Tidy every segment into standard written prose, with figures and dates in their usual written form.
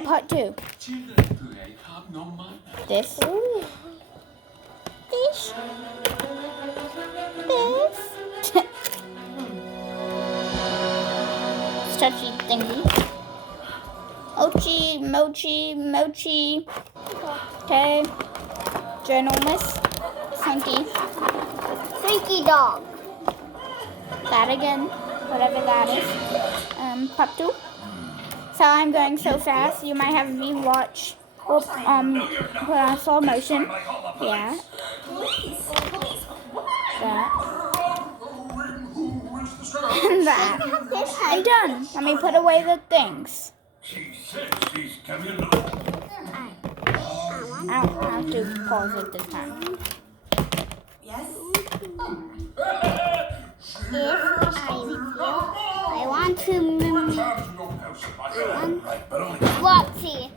part 2. This. This. Stretchy thingy. Mochi. Okay. Journalist. Funky dog. That again. Whatever that is. Part 2. So I'm going so fast, you might have me watch. Put on slow motion. Yeah. That. And that. And done. Let me put away the things. I don't have to pause it this time. I want to Flopsy.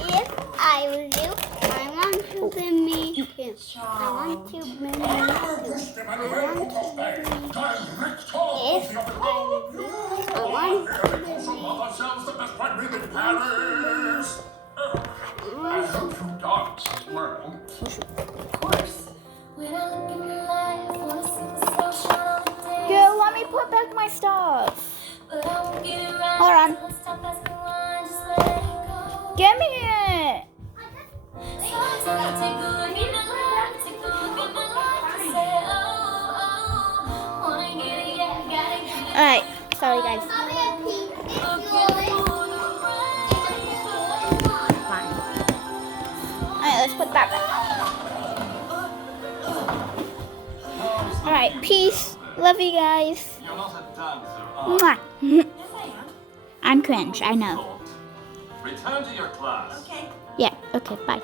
If I was you, I want to be me too. I want to be me too. If I was you, I want to be I hope you dogs learn. Of course. Girl, let me put back my stuff. Hold on. Give me it. Alright, sorry guys. Fine. Alright, let's put that back. Alright, peace. Love you guys. You're not a dancer, Mwah. I'm cringe, I know. Return to your class. Yeah, okay, bye.